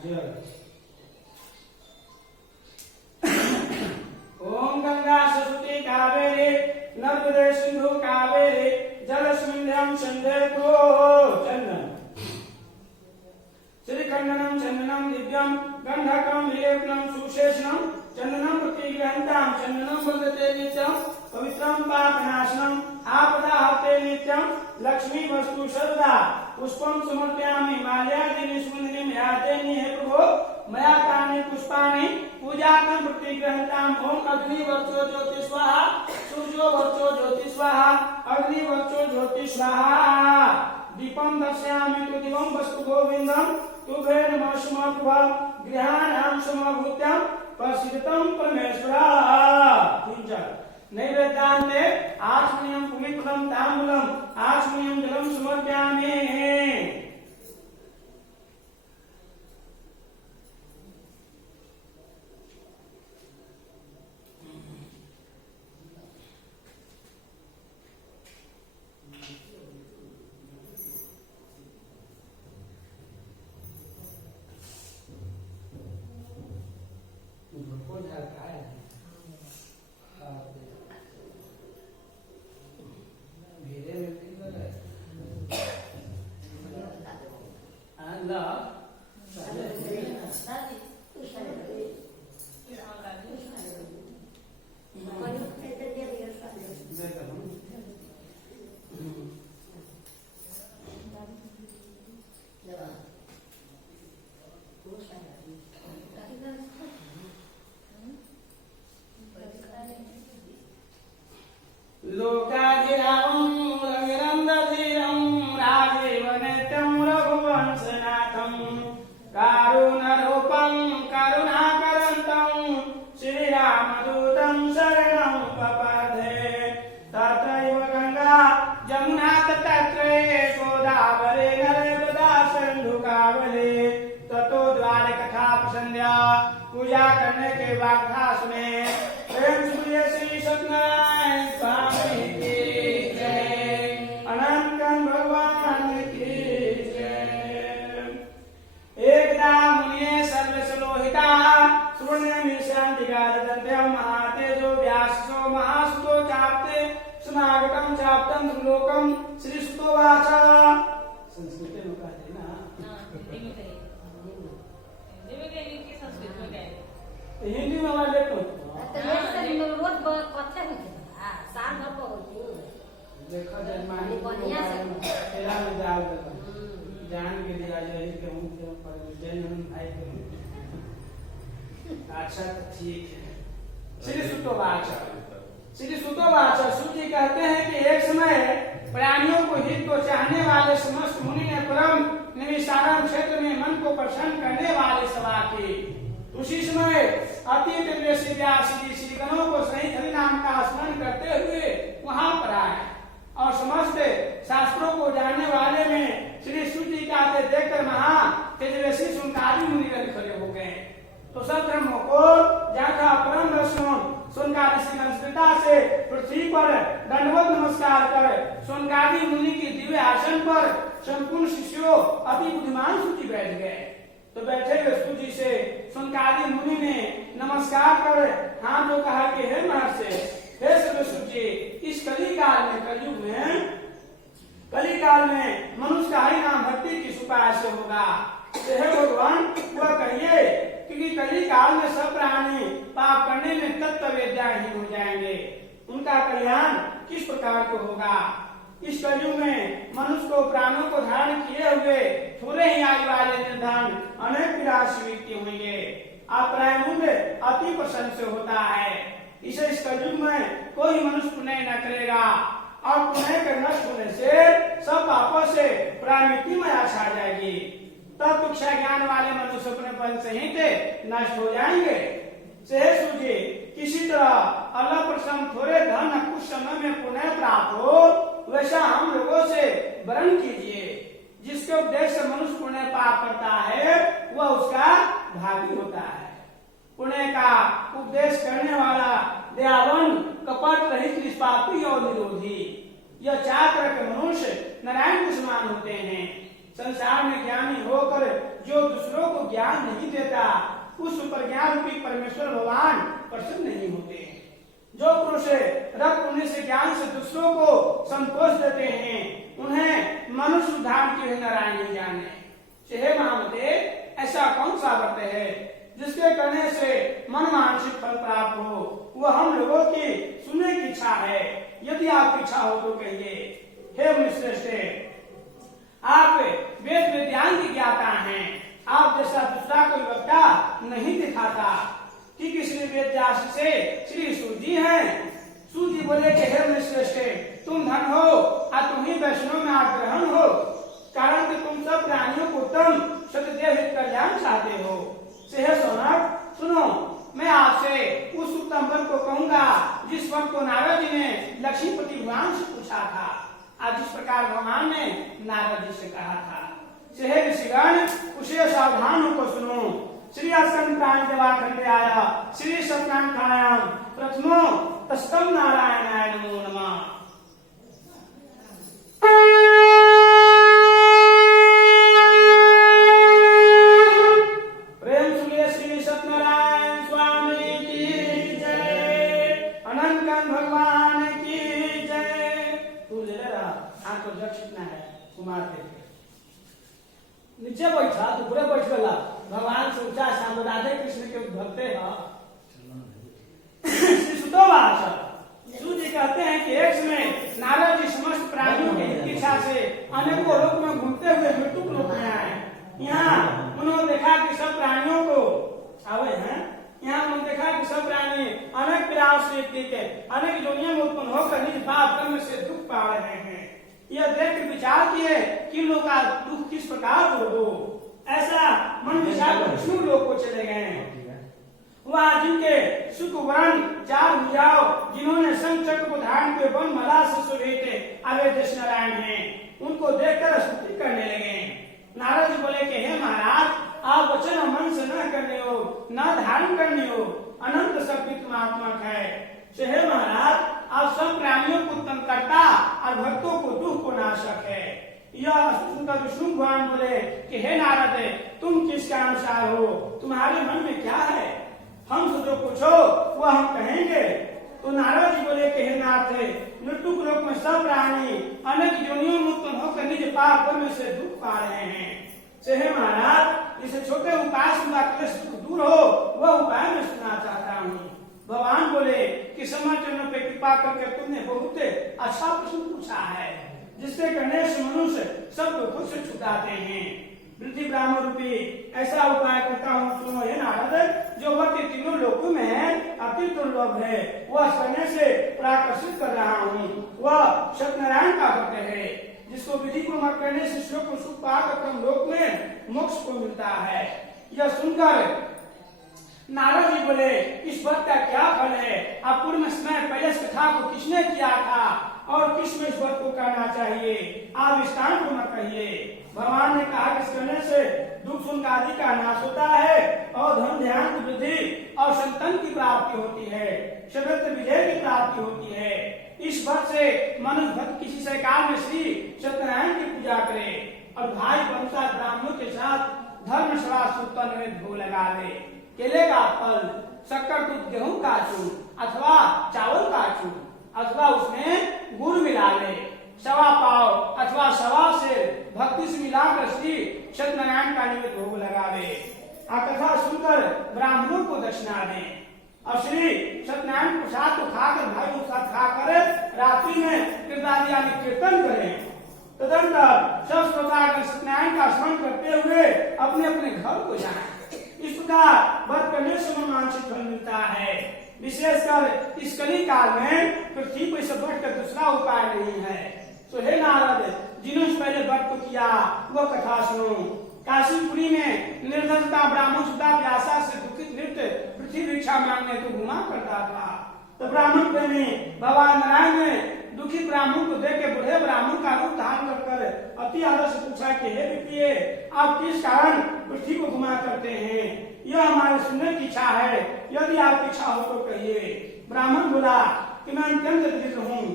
ओम गंगा सरस्वती कावेरी नर्मदे सिंधु कावेरी जलस्मिन् सन्धे को चंदन श्रीखंडनम चंदनम दिव्यम गंधकम विलेपनम सुशेषणम चंदनम प्रतिग्रहंताम चंदनम वंदते नित्यम पवित्रम पापनाशनम आपदाहते नित्यम लक्ष्मी वस्तु सर्वदा पुष्पम समर्पयामि माल्यादीनि सुगंधिनी यादेनि हे प्रभो मया कानि पुष्पाणि पूजार्थं प्रतिग्रहंताम ओम अग्नि वर्चो ज्योति स्वाहा सूर्यो वर्चो ज्योति स्वाहा अग्नि वर्चो ज्योति स्वाहा दीपम दर्शयामि तु दिवं वस्तु गोविंदम तुभे नमः समप्रभा गृहाणां समभूत्यं प्रसिद्धं परमेश्वरा पूजा नैवेद्यान्ते आचमनीयं पुमिकृतं ताम्बूलम् आचमनीयं जलं समर्पयामि पूजा करने के बाद कथा सुने प्रेम सूर्य श्री सत्यनारायण स्वामी की जय अनंत भगवान की जय एकदा मुनिये सर्वसलोहिता सुवर्णमि शांतिका दन्त्यं महातेजो व्यासो महासुतो चाप्ते समागतं चाप्तं त्रिलोकं श्रीसुतो वाचा संस्कृत में कहते हैं ना हिंदी में वाले तो रोज कच्चा होते हां साल भर को होती देखो जन्मानी बढ़िया से तेरा में जाओ जान के दिया जाए कि हम पर जन्म भाई के अच्छा तो ठीक है श्री सुतोवाचा सूजी कहते हैं कि एक समय प्राणियों को हित को चाहने वाले समस्त मुनि ने परम निविसारण क्षेत्र में मन को प्रसन्न करने वाले सभा की। उसी समय अतीत में श्री व्यास जी श्री गणों को सही हरि नाम का स्मरण करते हुए वहां पर आए और समस्त शास्त्रों को जानने वाले में श्री सूजी का देखकर महा तेजस्वी सुनकारी मुनि खड़े हो गए। तो सब ब्रह्मों को जाकर परम दर्शन सुनकारी श्री संस्कृता से पृथ्वी पर दंडवत नमस्कार कर सुनकारी मुनि के दिव्य आसन पर संपूर्ण शिष्यों अति बुद्धिमान सूची बैठ गए। तो बैठे हुए सूची से सुनकारी मुनि ने नमस्कार कर हाथ जो कहा कि हे महर्षि हे सूची इस कलिकाल में मनुष्य का हरि नाम भक्ति किस उपाय से होगा। हे भगवान वह कहिए क्योंकि कलिकाल में सब प्राणी पाप करने में तत्ववेद्याहीन हो जाएंगे, उनका कल्याण किस प्रकार को होगा। इस कलयुग में मनुष्य को प्राणों को धारण किए हुए थोड़े ही आयु वाले निर्धन अनेक विलासी व्यक्ति होंगे। आप प्रायमुंड अति प्रसन्न से होता है। इसे इस कलयुग में कोई मनुष्य पुण्य न करेगा और पुण्य के नष्ट होने से सब पापों से प्राणिति में आशा जाएगी। तब शिक्षा ज्ञान वाले मनुष्य अपने पद से ही नष्ट हो जाएंगे। सूझे किसी तरह अल्लाह प्रसन्न थोड़े धन कुछ समय में पुण्य प्राप्त हो वैसा हम लोगों से वरण कीजिए। जिसके उपदेश से मनुष्य पुण्य पाप करता है वह उसका भागी होता है। पुण्य का उपदेश करने वाला दयावान कपट रहित निष्पापी और निरोधी यह चार तरह के मनुष्य नारायण के समान होते हैं। संसार में ज्ञानी होकर जो दूसरों को ज्ञान नहीं देता, उस पर ज्ञान रूपी परमेश्वर भगवान प्रसन्न नहीं होते। जो पुरुष रक्त पुण्य से ज्ञान से दूसरों को संतोष देते हैं, उन्हें मनुष्य उद्धार के नारायण नहीं जाने। हे महामते, ऐसा कौन सा व्रत है जिसके करने से मन मानसिक फल प्राप्त हो? वो हम लोगों की सुनने की इच्छा है। यदि आपकी इच्छा हो तो कहिए। हे मुनिश्रेष्ठ, आप वेद वेदांत की ज्ञाता हैं। आप जैसा दूसरा कोई वक्ता नहीं दिखाता। ठीक इसलिए वेद व्यास से श्री सूजी हैं। सूजी बोले कि हे मुनिश्रेष्ठ, तुम धन हो और तुम ही वैष्णव में आग्रहण हो, कारण कि तुम सब प्राणियों को उत्तम सतदेव हित कल्याण चाहते हो। से हे सौनक, सुनो, मैं आपसे उस उत्तम वर को कहूंगा जिस वर को नारद जी ने लक्ष्मीपति भगवान से पूछा था, आज जिस प्रकार भगवान ने नारद जी से कहा था। से हे ऋषिगण, उसे सावधान होकर सुनो। श्री अस्कंद प्राण देवाखंडे आया श्री सत्यनारायण खायाम प्रथमो तस्तम नारायणाय नमो नमः। नीचे बैठा तो पूरे बैठ गला। भगवान से ऊंचा शाम राधे कृष्ण के भक्त सूर्य कहते हैं कि एक समय नारद जी समस्त प्राणियों की इच्छा से अनेकों लोक में घूमते हुए मृत्यु लोक में आए। यहाँ उन्होंने देखा कि सब प्राणियों को आवे हैं। यहाँ उन्होंने देखा कि सब प्राणी अनेक पीड़ाओं से अनेक योनियों में उत्पन्न होकर निज पाप कर्म से दुख पा रहे हैं। यह देख के विचार किए कि लोग का दुख किस प्रकार दूर हो। ऐसा मन विचार कर विष्णु लोक को चले गए। वहाँ जिनके सुख वर्ण चार भुजाओं, जिन्होंने शंख चक्र को धारण किए वन माला से शोभित अवधेश नारायण हैं, उनको देखकर स्तुति करने लगे। नारद जी बोले कि हे महाराज, आप वचन और मन से न करने हो, न धारण करने हो, अनंत शक्ति तुमात्मक है। हे महाराज, आप सब प्राणियों को उत्तम करता और भक्तों को दुख को नाशक है। यह सुनकर विष्णु भगवान बोले कि हे नारद, तुम किसके अनुसार हो? तुम्हारे मन में क्या है? हम से जो पूछो वह हम कहेंगे। तो नारद जी बोले कि हे नाथ, मृत्यु लोक में सब प्राणी अनेक योनियों में उत्पन्न होकर निज पाप कर्म से दुख पा रहे हैं। हे महाराज, इसे छोटे उपाय से क्लेश दूर हो, वह उपाय मैं सुनना चाहता हूँ। भगवान बोले कि समाचरणों पे कृपा करके तुमने बहुत अच्छा प्रश्न पूछा है, जिससे करने से मनुष्य सब दुखों से छुटाते हैं। वृद्धि ब्राह्मण रूपी ऐसा उपाय करता हूँ, सुनो हे नारद। जो वर्ती तीनों लोकों में अति दुर्लभ है, वह करने से प्राकर्षित कर रहा हूँ। वह सत्यनारायण का भक्त है, जिसको विधि पूर्वक करने से शिव को सुख पाकर क्रम लोक में मोक्ष को मिलता है। यह सुनकर नारद जी बोले, इस व्रत का क्या फल है? अब पूर्व समय पहले कथा को किसने किया था और किस में इस व्रत को करना चाहिए? आप विस्तार पूर्वक कहिए। भगवान ने कहा कि इस करने से दुख सुख आदि का नाश होता है और धन ध्यान की वृद्धि और संतान की प्राप्ति होती है, सर्वत्र विजय की प्राप्ति होती है। इस व्रत से मनुष्य भक्त किसी से काल में श्री सत्यनारायण की पूजा करे और भाई वंशा ब्राह्मणों के साथ धर्मशाला सूत्र में भोग लगा दे। केले का फल, शक्कर दूध गेहूं का चूर्ण अथवा चावल का चूर्ण अथवा उसमें गुड़ मिला ले, सवा पाव अथवा सवा से भक्ति से मिलाकर श्री सत्यनारायण का निमित्त भोग लगा दे। कथा सुनकर ब्राह्मणों को दक्षिणा दे और श्री सत्यनारायण प्रसाद को खाकर भाई के साथ खाकर रात्रि में कीर्तन यानी कीर्तन करें। तदनंतर सब श्रोता सत्यनारायण का स्मरण करते हुए अपने अपने घर को जाएं। इस प्रकार व्रत करने से मानसिक फल मिलता है। विशेषकर इस कली काल में पृथ्वी पर से बढ़कर दूसरा उपाय नहीं है। तो हे नारद, जिन्होंने पहले व्रत को किया वह कथा सुनो। काशीपुरी में निर्धनता ब्राह्मण सुधा व्यासा से दुखित नृत्य पृथ्वी भिक्षा मांगने को घुमा करता था। तो ब्राह्मण प्रेमी भगवान नारायण ने दुखी ब्राह्मण को देख के बूढ़े ब्राह्मण का रूप धारण कर अति आदर से पूछा कि हे विप्रिय, आप किस कारण पृथ्वी को घुमा करते हैं? यह हमारे सुनने की इच्छा है, यदि आपकी इच्छा हो तो कहिए। ब्राह्मण बोला कि मैं अत्यंत दरिद्र हूँ,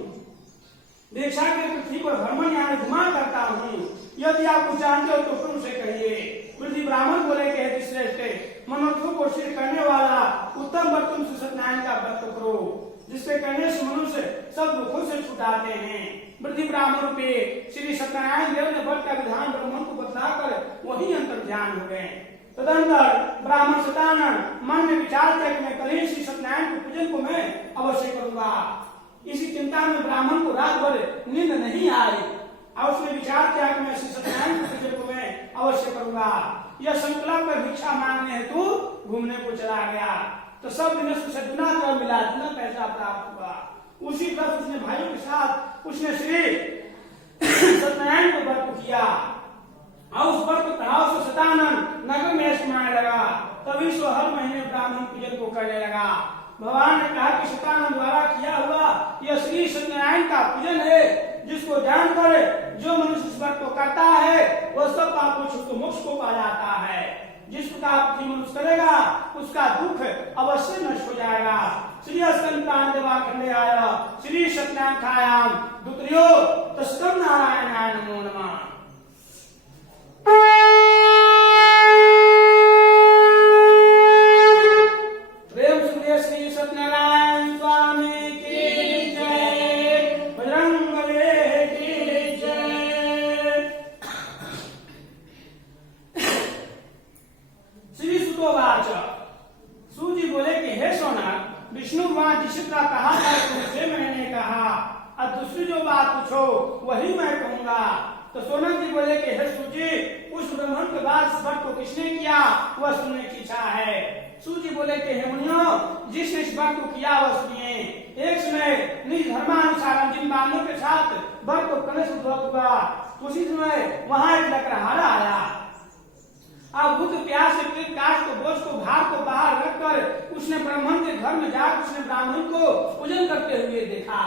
दीक्षा के पृथ्वी को भ्रमण यहाँ घुमा करता हूँ। यदि आप कुछ जानते हो तो फिर उसे कहिए। वृद्धि ब्राह्मण बोले कि हे श्रेष्ठ, मनोरथों को सिद्ध करने वाला उत्तम व्रत तुम श्री सत्यनारायण का व्रत करो, जिसके करने से मनुष्य सब दुखों से छुटाते हैं। वृद्धि ब्राह्मण पे श्री सत्यनारायण देव ने व्रत का विधान ब्राह्मण को बतलाकर वही अंतर ध्यान हो गए। तदंतर ब्राह्मण सतानंद मन में विचार किया कि मैं कल ही श्री सत्यनारायण के पूजन को मैं अवश्य करूंगा। इसी चिंता में ब्राह्मण को रात भर नींद नहीं आई और उसने विचार किया कि मैं श्री सत्यनारायण के पूजन को मैं अवश्य करूंगा। यह संकल्प कर भिक्षा मांगने हेतु घूमने को चला गया तो सब दिन उससे दुना कर मिला, दुना पैसा प्राप्त हुआ। उसी तरह उसने भाइयों के साथ उसने श्री सत्यनारायण को व्रत किया और उस व्रत को प्रभाव से सतानंद नगर में स्मरण लगा। तभी सो हर महीने ब्राह्मण पूजन को करने लगा। भगवान ने कहा कि सतानंद द्वारा किया हुआ यह श्री सत्यनारायण का पूजन है, जिसको जानकर जो मनुष्य इस व्रत को करता है वह सब पापों से मोक्ष को पा जाता है। जिस प्रकार मनुष्य करेगा उसका दुख अवश्य नष्ट हो जाएगा। श्री स्कंद देवाखंडे आया श्री सत्यनारायण खायाम दुत्रियो तस्कम नारायणाय नमो नमः। प्रेम सुनिए श्री सत्यनारायण स्वामी की जय, बजरंगबली की जय। श्री सुतोवाच, सूजी बोले कि हे सोना, विष्णु भगवान जिस तरह कहा था तुमसे मैंने कहा, अब दूसरी जो बात पूछो वही मैं कहूंगा। तो सोनक जी बोले कि हे सूजी, उस ब्राह्मण के बाद इस व्रत को किसने किया वह सुनने की इच्छा है। सूजी बोले कि हे मुनियों, जिसने इस व्रत को किया वह सुनिए। एक समय निज धर्मानुसार जिन बांधों के साथ व्रत को करने से व्रत हुआ, उसी समय वहां एक लकड़हारा आया। अब भूख प्यास से पीड़ित काष्ठ को बोझ को भार को बाहर रखकर उसने ब्राह्मण के घर में जाकर उसने ब्राह्मण को पूजन करते हुए देखा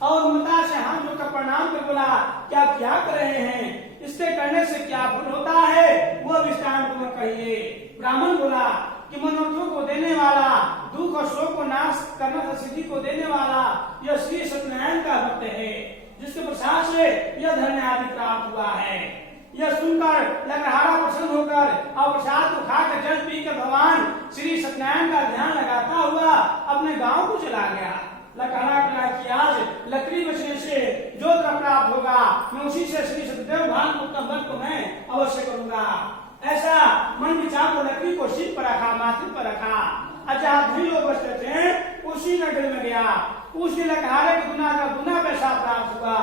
और उन्नता से हाथ जोड़कर प्रणाम कर बोला, क्या क्या कर रहे हैं, इसके करने से क्या फल होता है वह विस्तार पूर्वक कहिए। ब्राह्मण बोला कि मनोरथों को देने वाला, दुख और शोक को नाश करना सिद्धि को देने वाला यह श्री सत्यनारायण का भक्त है, जिसके प्रसाद से यह धन्य आदि प्राप्त हुआ है। यह सुनकर लकड़हारा प्रसन्न होकर और प्रसाद को खाकर जल पी कर भगवान श्री सत्यनारायण का ध्यान लगाता हुआ अपने गांव को चला गया। लकड़हारा कहा कि आज लकड़ी बचने से जो द्रव्य प्राप्त होगा मैं उसी से श्री सत्यदेव भगवान को उत्तम व्रत को मैं अवश्य करूंगा। ऐसा मन विचार को लकड़ी को सिर पर रखा, माथे पर रखा। जहाँ भी लोग बसते थे उसी नगर में गया। उसी लकड़हारे के गुना पैसा प्राप्त हुआ।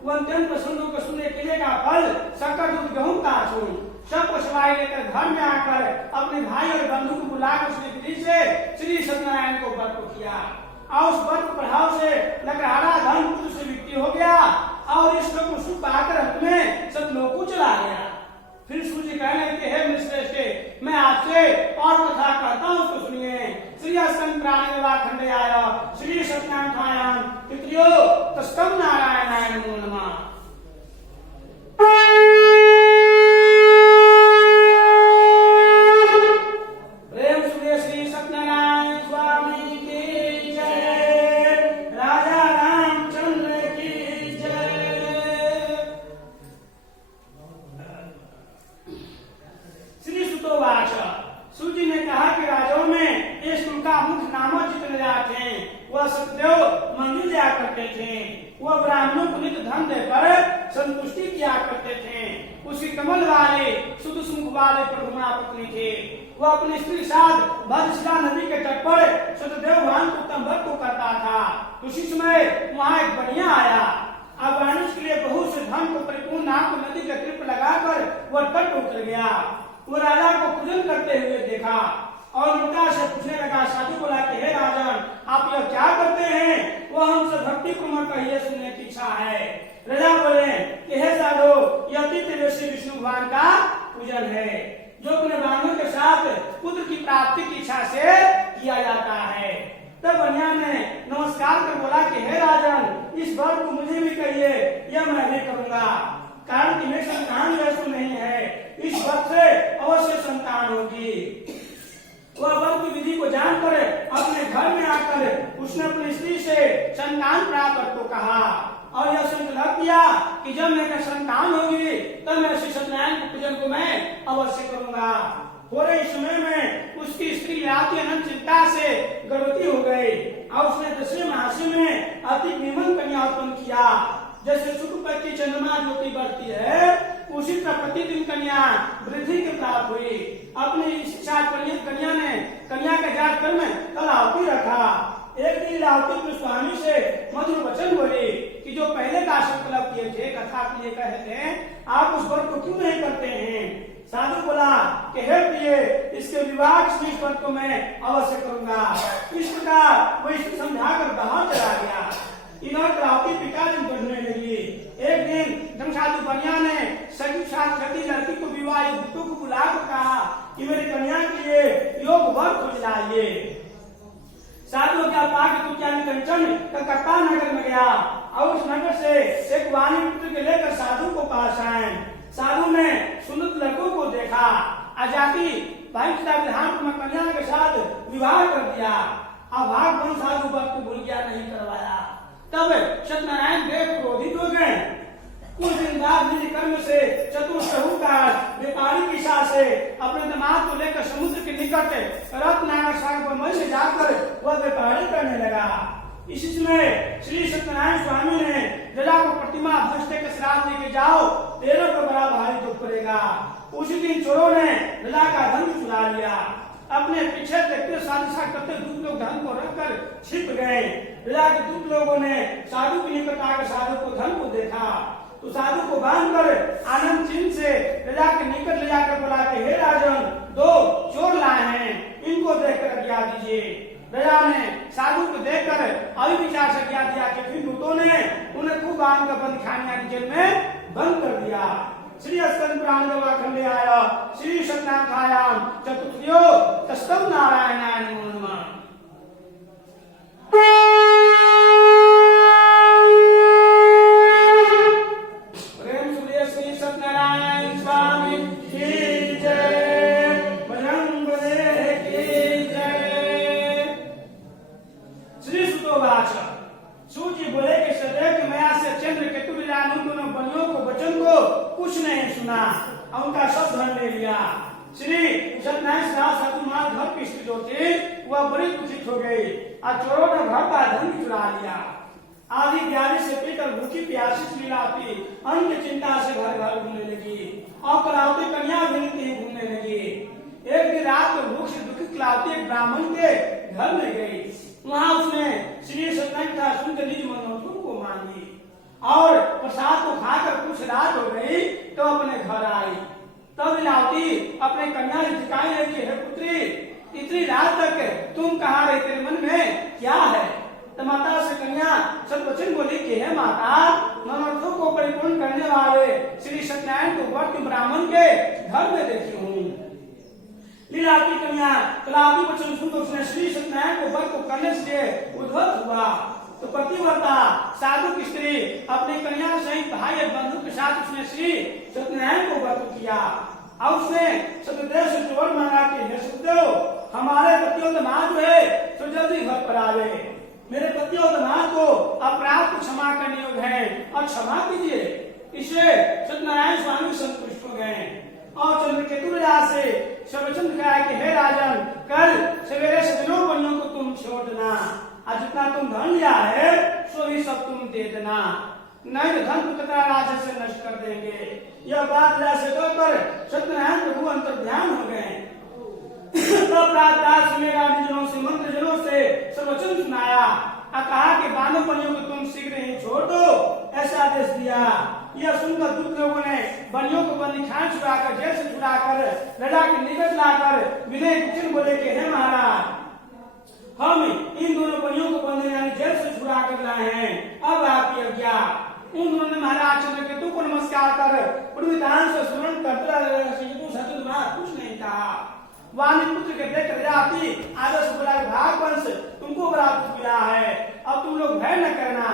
वो अत्यंत प्रसन्न होकर सुने किले का फल शक्कर दूध गेहूं का चून सबको सवाई लेकर घर में आकर अपने भाई और बंधु को बुलाकर उसने विधि से श्री सत्यनारायण को व्रत को किया और उस व्रत प्रभाव से लकड़हारा धन पुत्र से विक्री हो गया और इस लोग को सुख पाकर अपने सब लोग को चला गया। फिर सूर्य कहने लगे, हे श्रेष्ठ, मैं आपसे और कथा कहता हूँ, उसको सुनिए। श्री स्कंद खंडे आया श्री सत्यनारायण खायाम पितृयो तस्कम नारायणाय नमो नमः। प्रेम सुनिए श्री सत्यनारायण स्वामी की जय, राजा रामचंद्र की जय। श्री सुतोवाच, सूजी ने कहा कि राजाओं में इस उनका मुख्य नामक जितने थे वह सत्यदेव मंदिर जाया करते थे। वह ब्राह्मणों को नित्य धन देकर संतुष्टि किया करते थे। उसकी कमल वाले शुद्ध सुमुख वाले प्रभुमा पत्नी थे। वह अपनी स्त्री के साथ भद्रशिला नदी के तट पर सत्यदेव भगवान को उत्तम व्रत को करता था। उसी समय वहाँ एक बढ़िया आया। अब वाणिज्य के लिए बहुत से धन को परिपूर्ण नाम को नदी के तीर पर लगाकर वह तट उतर गया। वो राजा को पूजन करते हुए देखा और उनका से पूछने लगा। साधु बोला कि हे राजन, आप यह क्या करते हैं, वह हमसे भक्ति पूर्वक कहिए, सुनने की इच्छा है। राजा बोले कि हे साधु, यह तीर्थदर्शी विष्णु भगवान का पूजन है, जो अपने ब्राह्मण के साथ पुत्र की प्राप्ति की इच्छा से किया जाता है। तब बनिया ने नमस्कार कर बोला कि हे राजन, इस व्रत को मुझे भी कहिए, यह मैं भी करूंगा, कारण कि मेरे संतान वैसे नहीं है। इस व्रत से अवश्य संतान होगी। वह व्रत की विधि को जानकर अपने घर में आकर उसने अपनी स्त्री से संतान प्राप्त को कहा। और यह संकल्प किया कि जब मेरे संतान होगी तब मैं श्री सत्यनारायण के पूजन को मैं अवश्य करूंगा। थोड़े समय में उसकी स्त्री लीलावती अनंत चिंता से गर्भवती हो गई और उसने 10वें मास में अति निर्मल कन्या उत्पन्न किया। जैसे शुक्ल पक्ष की चंद्रमा ज्योति बढ़ती है उसी तरह प्रतिदिन कन्या वृद्धि की प्राप्त हुई। अपने इच्छा कन्या ने कन्या का जात कर में कलावती रखा। एक दिन लीलावती अपने स्वामी से मधुर वचन बोली कि जो पहले का संकल्प किए थे कथा के लिए कहे थे आप उस व्रत को क्यों नहीं करते हैं। साधु बोला कि हे प्रिय इसके विवाह की व्रत को मैं अवश्य करूंगा। इस प्रकार वो इसको समझाकर बाहर चला गया। इधर कलावती पिताजी बढ़ने लगी। एक दिन धर्मसाधु बनिया ने सगी साथी लड़की को विवाह युक्तों को बुलाकर कहा कि मेरी कन्या के लिए योग वर खोज लाइए। साधु क्या पाक कंचन कलकत्ता नगर में गया और उस नगर से एक वाणी पुत्र के लेकर साधु को पास आए। साधु ने सुंदर लड़कों को देखा। आजादी भाई विधान कन्या के साथ विवाह कर दिया। अभाग साधु वक्त को भूल गया नहीं करवाया। तब सत्यनारायण देव क्रोधित हो गए। कुछ दिन बाद निज कर्म से चतुर साहूकार व्यापारी की इच्छा से अपने दामाद को लेकर समुद्र के निकट रत्नागर सागर पर मई में जाकर वह व्यापारी करने लगा। इसी समय श्री सत्यनारायण स्वामी ने राजा को प्रतिमा भ्रष्ट के श्राप लेके जाओ तेरे को बड़ा भारी दुख पड़ेगा। उसी दिन चोरों ने राजा का धन चुरा लिया। अपने पीछे देखते साधु करते दूत लोग धन को रखकर छिप गए। राजा के दूत लोगों ने साधु के निकट आकर साधु को धन को देखा तो साधु को बांधकर आनंद चिन्ह से राजा के निकट ले जाकर बोला कि हे राजन 2 चोर लाए हैं इनको देखकर आज्ञा दीजिए। राजा ने साधु को देखकर अविचार से आज्ञा दिया कि फिर दूतों ने उन्हें खूब बांध कर बंद खाने जेल में बंद कर दिया। श्री स्कंद पुराण खंडे आया श्री सत्यनारायण चतुर्थ्यो तस्तव नारायणाय नमो नमः। प्रेम सूर्य श्री सत्यनारायण स्वामी की जय। बजरंग बली की जय। श्री सुतोवाच सूर्य बोले कि सदैव माया से चंद्र केतु दोनों बनियों को वचन को कुछ नहीं सुना और उनका सब धन ले लिया। श्री सत्यनारायण साधु महाराज घर की स्थिति होती वह बड़ी दुखित हो गई और चोरों ने घर का धन चुरा लिया। आदि व्याधि से पीकर भूखी प्यासी लीलावती अन्न की चिंता से घर घर घूमने लगी और कलावती कन्या भी घूमने लगी। एक दिन रात को भूख से दुखी कलावती एक ब्राह्मण के घर में गई। वहाँ उसने श्री सत्यनारायण सुनकर निज मनोरथ को मांगी और प्रसाद को खाकर कुछ रात हो गई तो अपने घर आई। तब लीलावती अपने कन्या से जिकाई रही कि हे पुत्री इतनी रात तक तुम कहाँ रही तेरे मन में क्या है। तो माता से कन्या सतवचन बोली कि हे माता मनोरथों को परिपूर्ण करने वाले श्री सत्यनारायण को वर्त ब्राह्मण के घर में देखी हूँ। लीलावती कन्या कलावती वचन सुनकर उसने श्री सत्यनारायण को वर्त को करने से उद्धत हुआ। तो पतिव्रता साधु की स्त्री अपने कन्या सहित भाई और बंधु के साथ उसने श्री सत्यनारायण को व्रत किया और उसने सत्यदेव से वर मांगा कि हे सत्यदेव हमारे पतियों दामाद जो है तो जल्दी घर पर आवे। मेरे पतियों दामाद को अपराध को क्षमा करने योग्य है और क्षमा कीजिए। इससे सत्यनारायण स्वामी संतुष्ट हो गए और चंद्रकेतु राजा से सर्वचंद्र कहा कि हे राजन कल सवेरे सजनों बनियों को तुम छोड़ देना और जितना तुम धन लिया है सो ही सब तुम दे देना नहीं तो धन को कतरा राजा से नष्ट कर देंगे। यह बात से कर सत्यनारायण प्रभु अंतर्ध्यान हो गए। तब राजदास जनों से मंत्र जनों से सर्वचन सुनाया और कहा कि बानों बनियों को तुम शीघ्र ही छोड़ दो ऐसा आदेश दिया। यह सुनकर दूत लोगों ने बनियों को बंदी खान छुड़ाकर जेल से छुड़ाकर राजा के निकट लाकर विनय कुचिन बोले कि हे महाराज हम इन दोनों बनियों को बंदी यानी जेल से छुड़ा कर लाए हैं अब आपकी आज्ञा। उन दोनों ने महाराज चंद्रकेतु को नमस्कार कर पूर्विधान से स्मरण करते कुछ नहीं कहा। वाणी पुत्र के देख प्रजापति आदर्श बोला भागवंश तुमको बड़ा दुख मिला है अब तुम लोग भय न करना।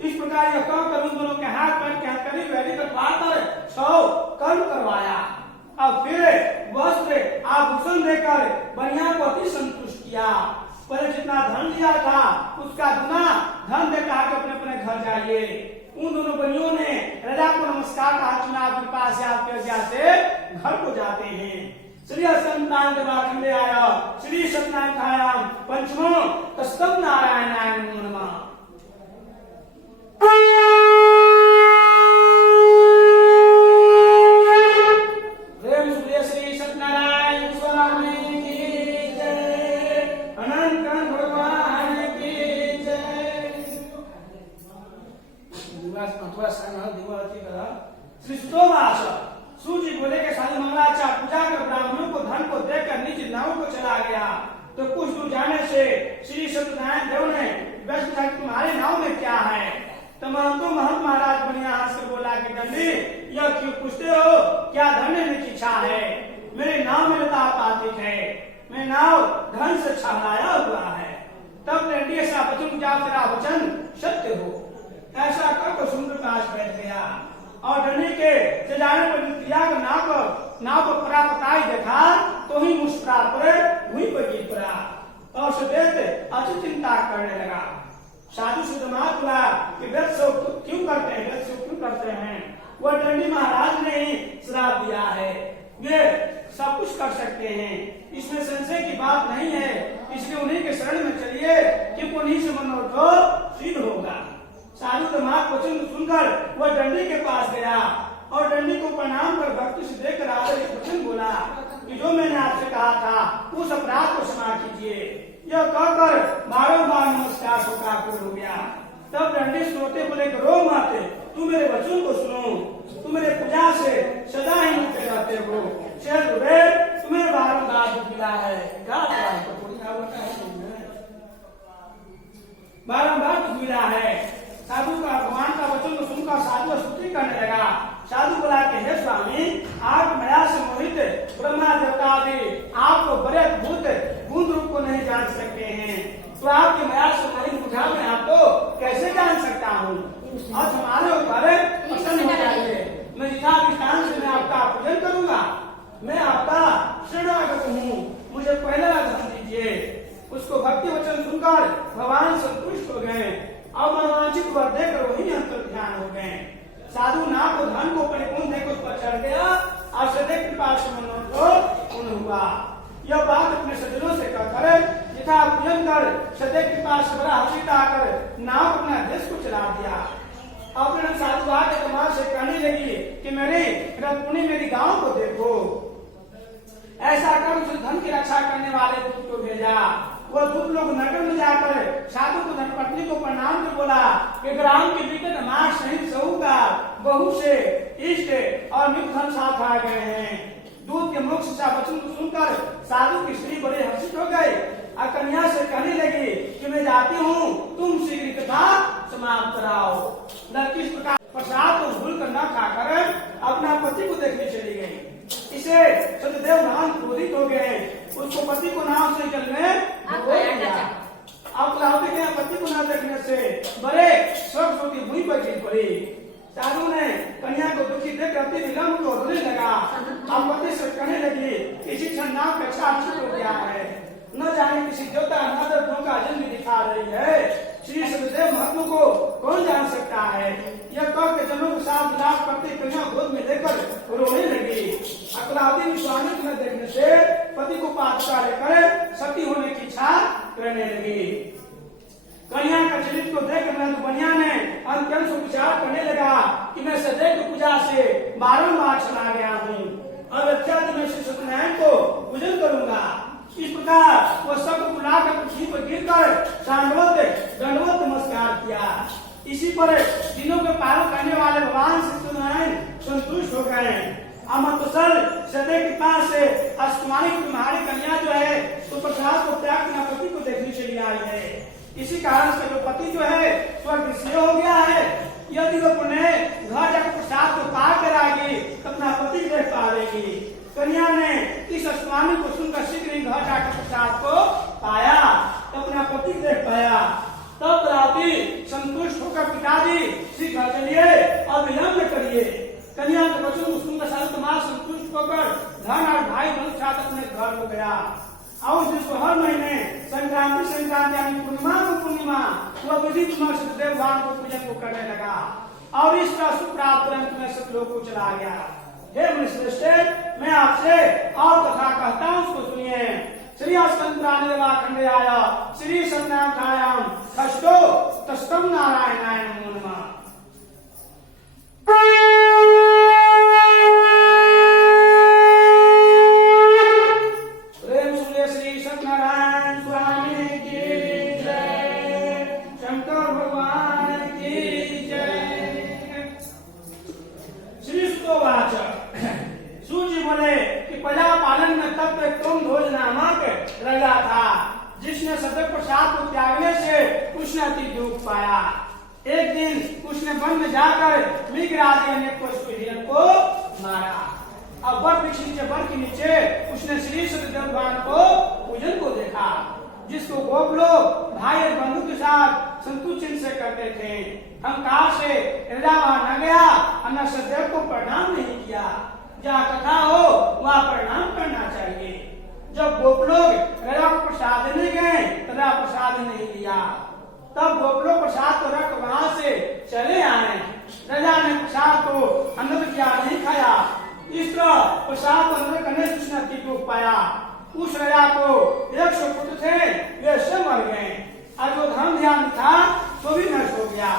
इस प्रकार यह कहकर उन दोनों के हाथ पैर के करीब वैरी कटवाकर 100 कर्म करवाया और फिर वस्त्र आभूषण देकर बनिया को अति संतुष्ट किया। पहले जितना धन लिया था उसका गुना धन देकर अपने अपने घर जाइए। उन दोनों बनियों ने राजा को नमस्कार कहा, चुनाव कृपा से आपके आज्ञा से घर को जाते हैं। श्री असंतान देवाखंडे आया, श्री सत्यनारायण पंचमो तस्तव नारायणाय नमो नमः। प्रेम से श्री सत्यनारायण स्वामी की जय, अनंत भगवान की जय। श्री सुतोवास सूजी बोले के साधु महाराज पूजा कर ब्राह्मणों को धन को देकर नीचे नाव को चला गया। तो कुछ दूर जाने से श्री सत्यनारायण देव ने व्यस्त पूछा तुम्हारे नाव में क्या है। तो महंत महाराज बनिया हंसकर बोला कि दंडी यह क्यों पूछते हो, क्या धन लेने की इच्छा है। मेरे नाव में पातिक है, मेरा नाव धन से छाया हुआ है। तब दंडी ऐसा वचन क्या तेरा वचन सत्य हो। ऐसा कर सुंदर काश बैठ गया और डंडी के जाने पर नाव को परापताई देखा तो ही मुस्कुरा पड़े, वहीं पर गिर पड़ा और सदैव अच्छी चिंता करने लगा। साधु सुधमा बोला कि व्यर्थ से क्यों करते हैं, व्यर्थ से क्यों करते हैं। वह डंडी महाराज ने ही श्राप दिया है, वे सब कुछ कर सकते हैं, इसमें संशय की बात नहीं है। इसलिए उन्हीं के शरण में चलिए कि उन्हीं से मनोरथ सिद्ध होगा। साधु धमाक वचन सुनकर वह डंडी के पास गया और डंडी को प्रणाम कर भक्ति से देखकर आकर एक वचन बोला कि जो मैंने आपसे कहा था उस अपराध को क्षमा कीजिए। यह कहकर बारंबार नमस्कार को हो गया। तब डंडी सोते बोले रो मत, तू मेरे वचन को सुनो, तू मेरे पूजा से सदा ही मुझे रहते हो। तुम्हें बारंबार दुख मिला है, बारंबार दुख मिला है। साधु का भगवान का वचन को सुनकर साधु स्तुति करने लगा। साधु बोला कि हे स्वामी, आप माया से मोहित ब्रह्मा देवता भी आपको बड़े अद्भुत गुण रूप को नहीं जान सकते हैं, तो आपकी माया से मोहित बुझा मैं आपको कैसे जान सकता हूँ। और हमारे ऊपर प्रसन्न हो जाइए, मैं जितना विधान से मैं आपका पूजन करूंगा, मैं आपका शरणागत हूँ, मुझे पहला धन दीजिए। उसको भक्ति वचन सुनकर भगवान संतुष्ट हो गए और मनोवांछित वर देकर वही अंतर ध्यान हो गए। साधु नाम को धन को परिपूर्ण देकर उस पर चढ़ गया और सदैव कृपा से मनोरथ पूर्ण हुआ। यह बात अपने सज्जनों से कहकर यथा पूजन कर सदैव कृपा से बड़ा हसीट आकर नाव अपना देश को चला दिया। अपने साधु आके समाज से कहने लगी कि मेरी रत्नी मेरी गांव को देखो। ऐसा कर उस धन की रक्षा करने वाले दूत को भेजा। वह दूत लोग नगर में जाकर साधु को धर्मपत्नी को प्रणाम कर बोला कि ग्राम के बीते नमाज सहित सहूकार बहू से इष्ट और मित्र धन साथ आ गए हैं। दूत के मुख से वचन को सुनकर साधु की स्त्री बड़े हर्षित हो गई और कन्या से कहने लगी कि मैं जाती हूँ, तुम शीघ्र कथा समाप्त कराओ। लड़की इस प्रकार प्रसाद को भूल कर न खाकर अपना पति को देखने चली गई। इसे सत्यदेव नाम क्रोधित हो गए, उसको पति को नाम से जलने अब पति को न देखने से बड़े स्वर्ग होती भूमि पर गिर पड़ी। साधु ने कन्या को दुखी देख अति विलम्ब को रोने लगा। अब पति से कहने लगी किसी क्षण नाम का साक्षी हो गया है, न जाने किसी देवता नदर का जन्म दिखा रही है। श्री सत्यदेव महत्व को कौन जान सकता है। यह कह के जनों के साथ विलाप करते कन्या गोद में लेकर रोने लगी। अकलावती स्वामी को न देखने से पति को पात्र लेकर सती होने की इच्छा करने लगी। कन्या का चरित्र को देख बनिया ने अंत्यंत विचार करने लगा कि मैं सदैव पूजा से बारंबार चला गया हूँ, अब अच्छा मैं श्री सत्यनारायण को पूजन करूंगा। इस प्रकार वह सब बुलाकर पृथ्वी पर गिरकर दंडवत नमस्कार किया। इसी पर दिनों के पालन करने वाले भगवान सत्यनारायण संतुष्ट हो गए। अमकुशल सदैव के पास से अष्टमानी तुम्हारी कन्या जो है तो प्रसाद को त्याग बिना पति को देखने चली आई है। इसी कारण से जो पति जो है स्वर्ग से हो गया है। यदि वो पुण्य घर जाकर प्रसाद को पा कर आएगी तो अपना पति देख पाएगी। कन्या ने इस स्वामी को सुनकर शीघ्र ही घर जाकर प्रसाद को पाया तो अपना पति देख पाया। तब राती संतुष्ट होकर पिताजी श्री घर चलिए और विलम्ब करिए। कन्या के वचन को सुनकर साधु समाज संतुष्ट होकर धन और भाई बंधु साथ अपने घर हो गया। और जिसको हर महीने संक्रांति यानी पूर्णिमा को पूर्णिमा वह विधि कुमार सत्यदेव भगवान को पूजन को करने लगा। और इस तरह सुप्राप्त तुरंत में सतलोक को चला गया। हे मुनिश्रेष्ठ, मैं आपसे और कथा कहता हूँ, उसको सुनिए। श्री अस्कंत्राय श्री सत्याम खष्टो तस्तम नारायणाय नमो नमः। प्रेम सुनिए श्री सत्यनारायण स्वामी की जय, शंकर भगवान की जय। श्री सुतोवाच, सूजी बोले कि प्रजा पालन में तब एक ध्वज नामक राजा था, जिसने सत्य प्रसाद को त्यागने से उसने अति दुख पाया। एक दिन उसने वन में जाकर मृगराज ने हिरण को मारा। अब वर वृक्ष नीचे वर के नीचे उसने श्री सत्यदेव भगवान को पूजन को देखा, जिसको गोप लोग भाई और बंधु के साथ संतुष्ट से करते थे। अहंकार से राजा वहां न गया और न सत्यदेव को प्रणाम नहीं किया। जहाँ कथा हो वहाँ प्रणाम करना चाहिए। जब गोप लोग राजा को प्रसाद नहीं गए, राजा प्रसाद नहीं लिया। तब गोप लोग प्रसाद को रख वहां से चले आए। राजा ने प्रसाद को अन्न किया, नहीं खाया। इस तरह प्रसाद को अन्न करने से उसने अति दुख पाया। उस राजा को 100 पुत्र थे, वे सब मर गए और जो धर्म ध्यान था वो भी नष्ट हो गया।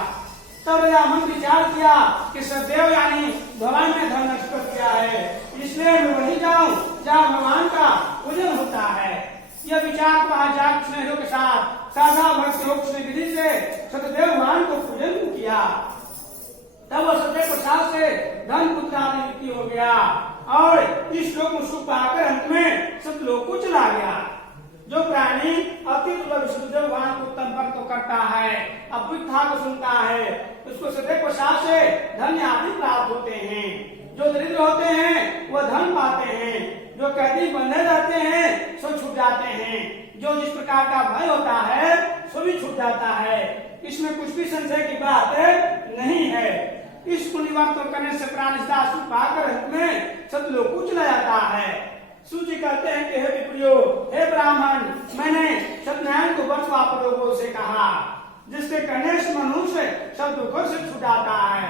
तब राजा मन विचार किया कि सदैव यानी भगवान ने धर्म नष्ट कर दिया है, इसलिए मैं वहीं जाऊं जहाँ भगवान का पूजन होता है। यह विचार वहां जाकर स्नेह के साथ साधा भक्त योग से विधि से सत्यदेव भगवान को पूजन किया। तब वह सत्य प्रसाद से धन पुत्र आदि हो गया और इस लोक में सुख पाकर अंत में सतलोक को चला गया। जो प्राणी अति विष्णुदेव भगवान को उत्तम भक्त करता है, अभुता को सुनता है, उसको सत्य प्रसाद से धन आदि प्राप्त होते हैं। जो दरिद्र होते हैं वह धन पाते हैं, जो कैदी बंधे रहते हैं सो छूट जाते हैं। जो जिस प्रकार का भय होता है सो भी छूट जाता है। इसमें कुछ भी संशय की बात नहीं है। इस पुण्यवर्तन करने से प्राणी सुख पाकर अंत में सतलोक को चला जाता है। सूची कहते हैं कि हे विप्रियो, हे ब्राह्मण, मैंने सत्यनारायण को वर्षवाप लोगों से कहा, जिसके करने से मनुष्य सब दुखों से छुटाता है।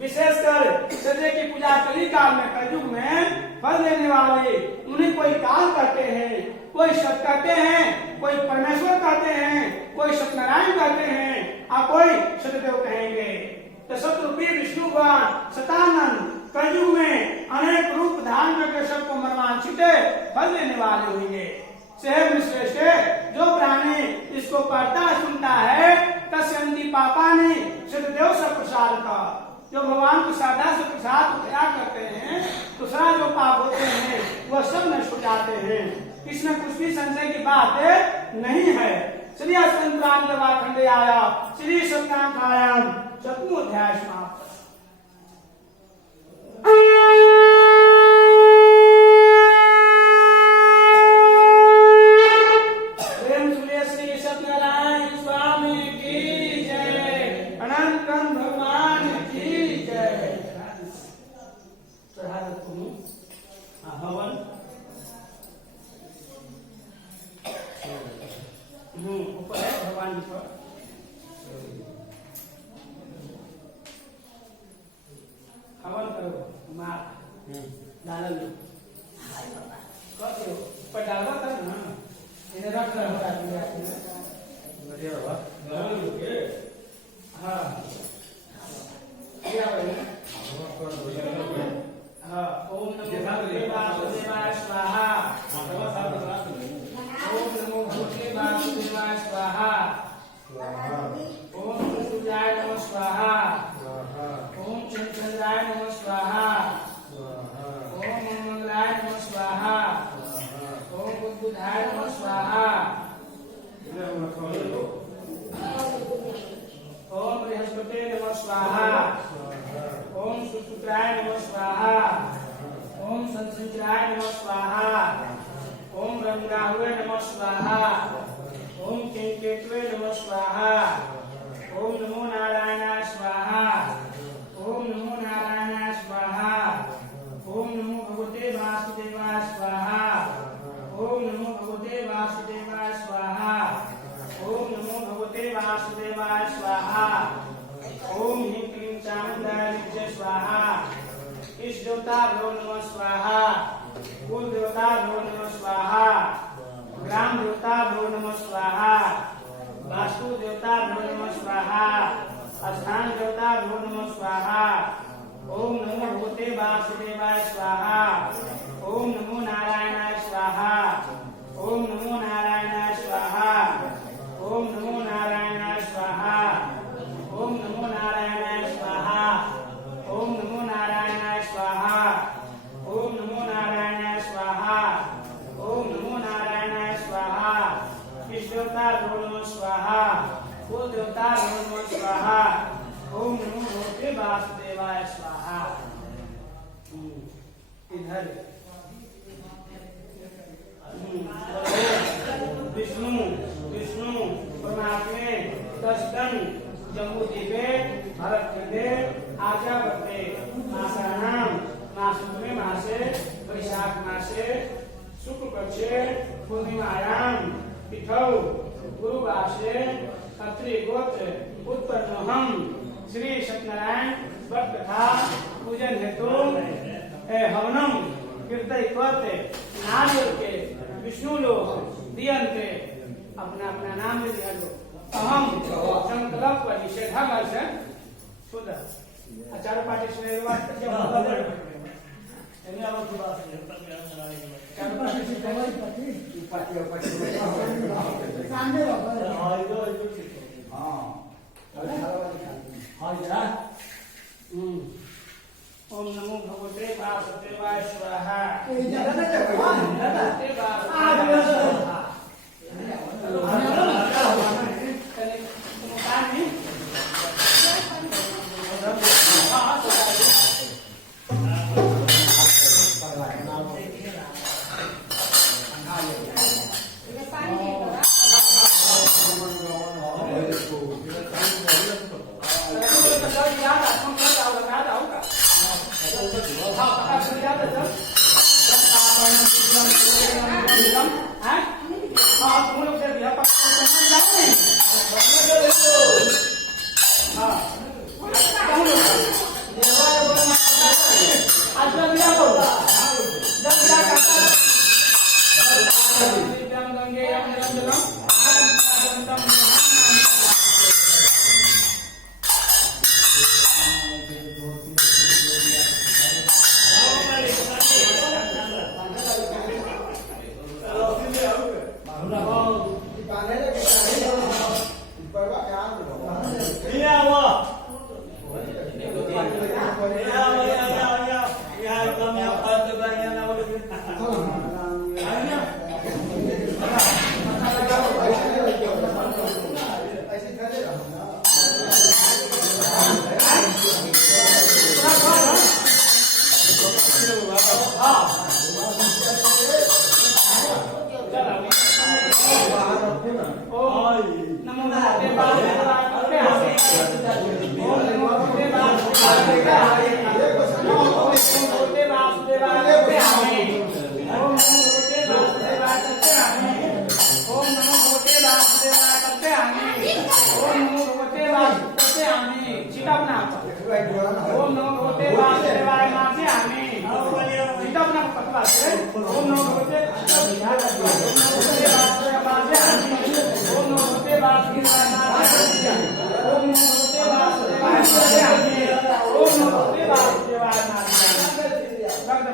विशेषकर सत्य की पूजा कलिकाल में कलयुग में फल देने वाले उन्हें कोई काल करते हैं, कोई सत कहते हैं, कोई परमेश्वर कहते हैं, कोई सत्यनारायण कहते हैं और कोई सत्यदेव कहेंगे। तो सतरूपी विष्णु भगवान सतानंद कलयुग में अनेक रूप धारण करके सबको मनवांछित फल देने वाले होंगे। श्रेष्ठ, जो प्राणी इसको पढ़ता सुनता है तस्यंति पापानि सत्यदेव से प्रसाद का। जो भगवान को श्रद्धा से प्रसाद त्याग करते हैं तो सारा जो पाप होते हैं वह सब नष्ट हो जाते हैं। इसमें कुछ भी संशय की बात नहीं है। श्री अस्कंत्राय आया श्री सत्याम चतुर्थ अध्याय समाप्त। प्रेम सुनिए श्री सत्यनारायण स्वामी की जय, अनंत भगवान की जय। हवन ऊपर है भगवान जी पर हवन करो, मार डाल लो पर डालवा था ना, इन्हें रख कर हो हाँ हाँ। ओम नमो देवाय स्वाहा, ओम नमो भगवते स्वाहा, ओम सूर्याय नमः स्वाहा, ओम चंद्राय नमः स्वाहा, ओम मंगलाय नमः स्वाहा, ओम बुद्धाय नमः स्वाहा, ओम बृहस्पते नमः स्वाहा, ओम सुसूत्राय नमः स्वाहा, ओम संसिंचराय नमः स्वाहा, ओम रंगाहुवे नमः स्वाहा, ओम केतवे नमः स्वाहा, ओम नमो नारायणाय स्वाहा, ओम नमो नारायणाय स्वाहा, ओम नमो भगवते वासुदेवाय स्वाहा, ओम नमो भगवते वासुदेवाय स्वाहा, ओम नमो भगवते वासुदेवाय स्वाहा, ओम ह्रीं क्लीं चामुंडाय विष्णु विष्णु परमात्मे दशदन जम्बूद्वीपे भरत कृते आजा वर्ते मासानां मासुमे मासे वैशाख मासे शुक्ल पक्षे पूर्णिमायां तिथौ गुरुवासरे अत्रि गोत्र उत्पन्नोहम श्री सत्यनारायण व्रत कथा पूजन हेतु हवनम कीर्तयित्वत नारियल के विष्णु लोग दियन्ते अपना अपना नाम ले दिया लो अहम संकल्प निषेधा से शुद्ध आचार पाठी सुने के बाद क्या होता है एने अब की बात है चार पाठी से दवाई पाठी सांगे बाबा हां इधर हां हां जरा ओम नमो भगवते वासुदेवाय स्वाहा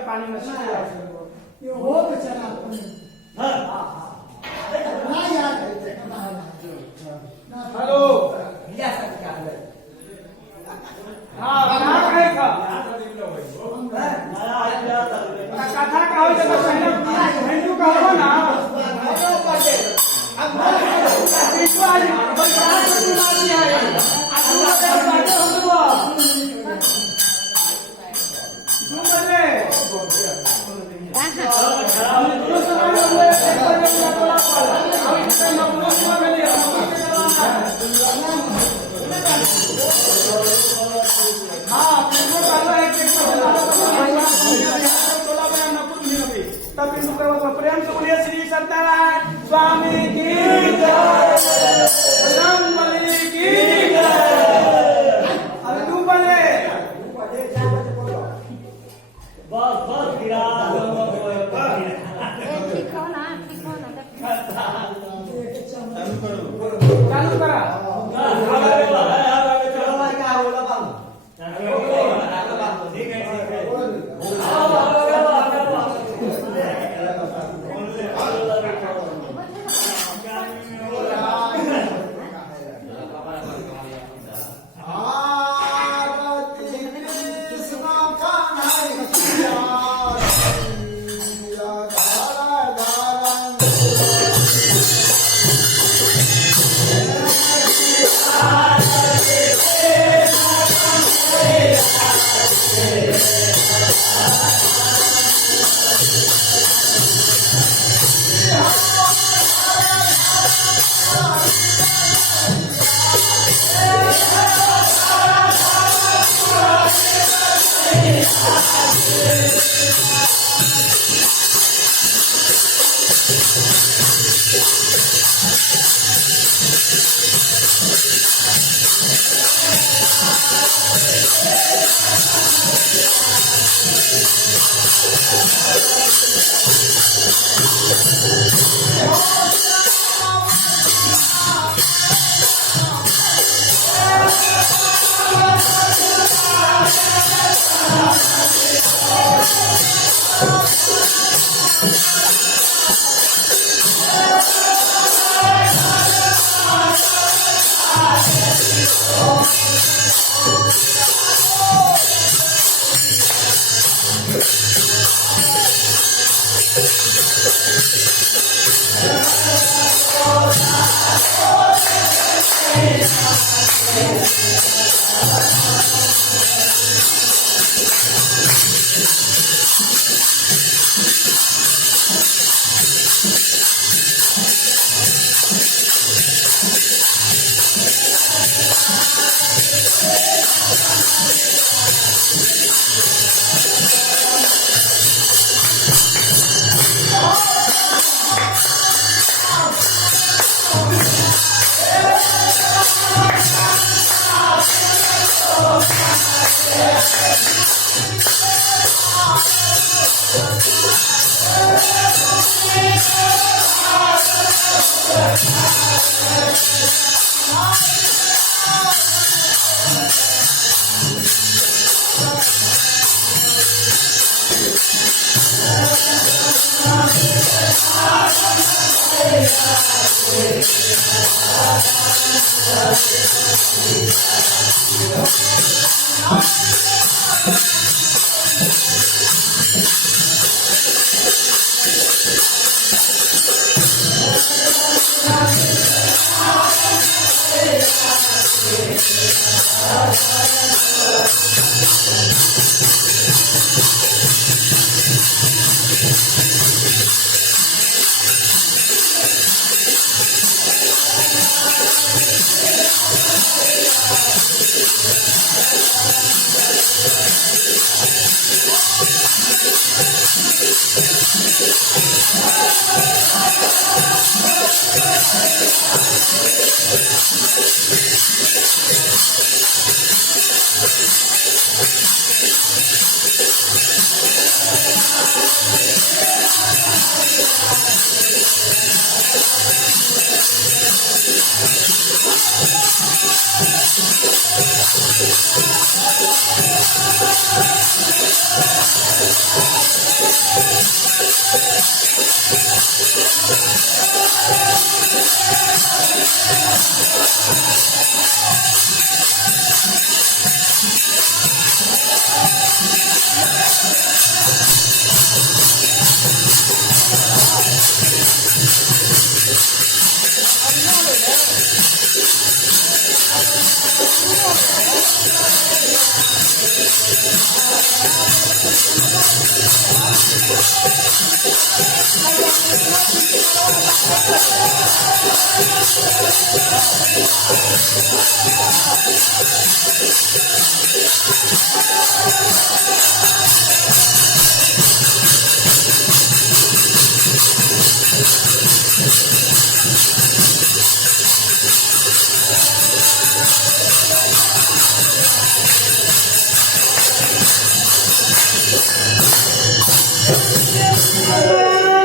पानी में ये हो तो चला हेलो हाँ कहाँ गए था कथा कहो जब हिंदू कहो ना प्रेम से बोलिए श्री सत्यनारायण स्वामी की जय, बजरंगबली की जय। अब तू बोले बस बस चालू करा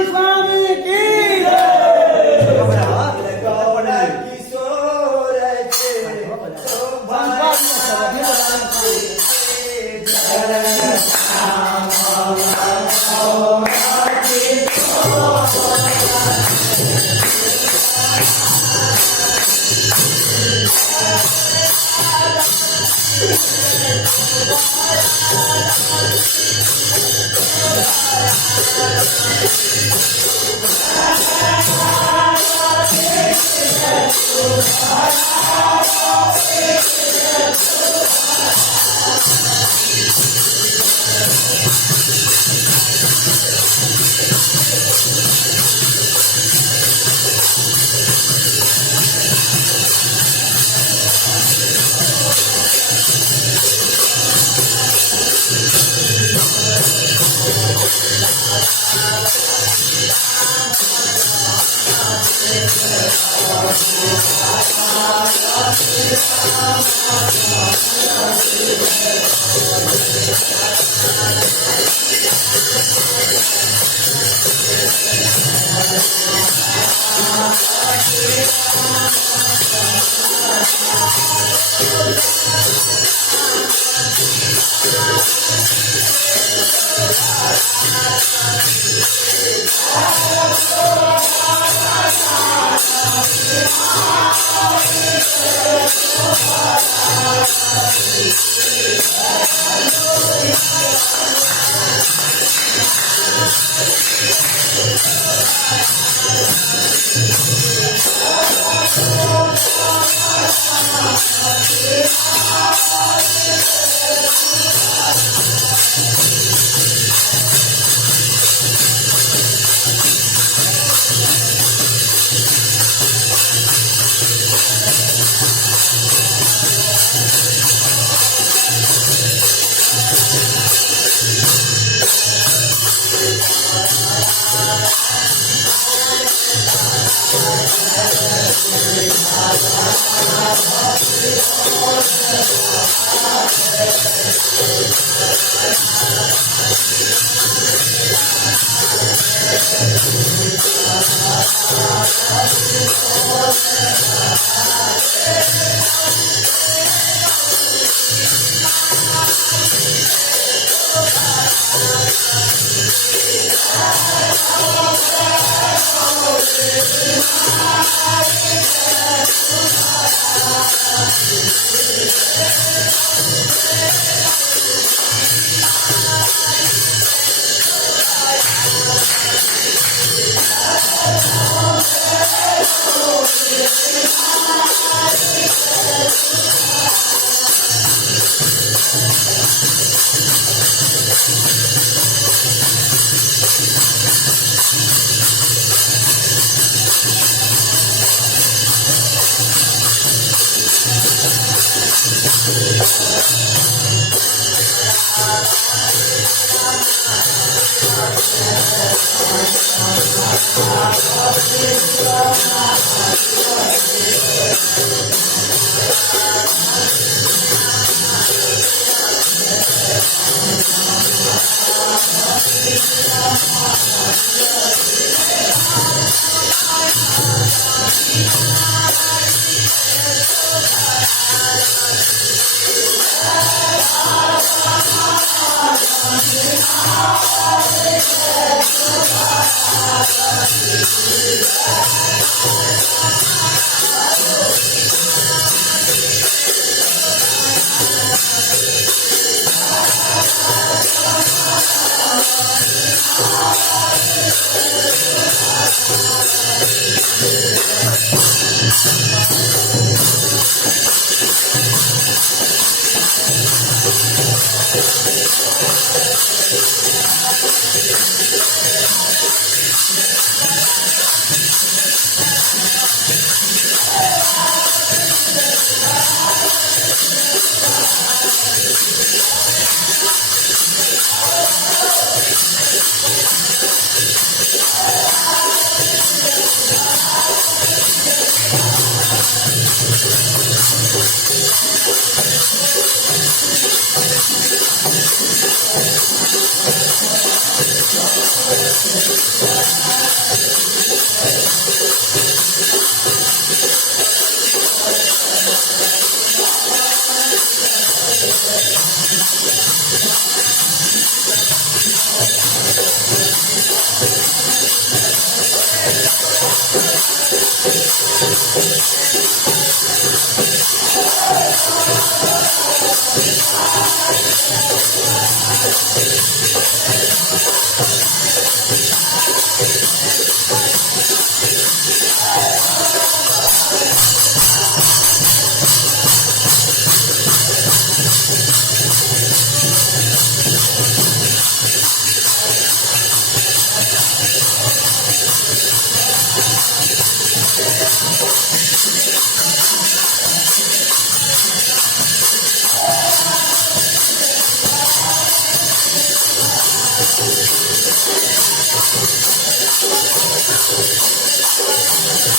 स्वामी की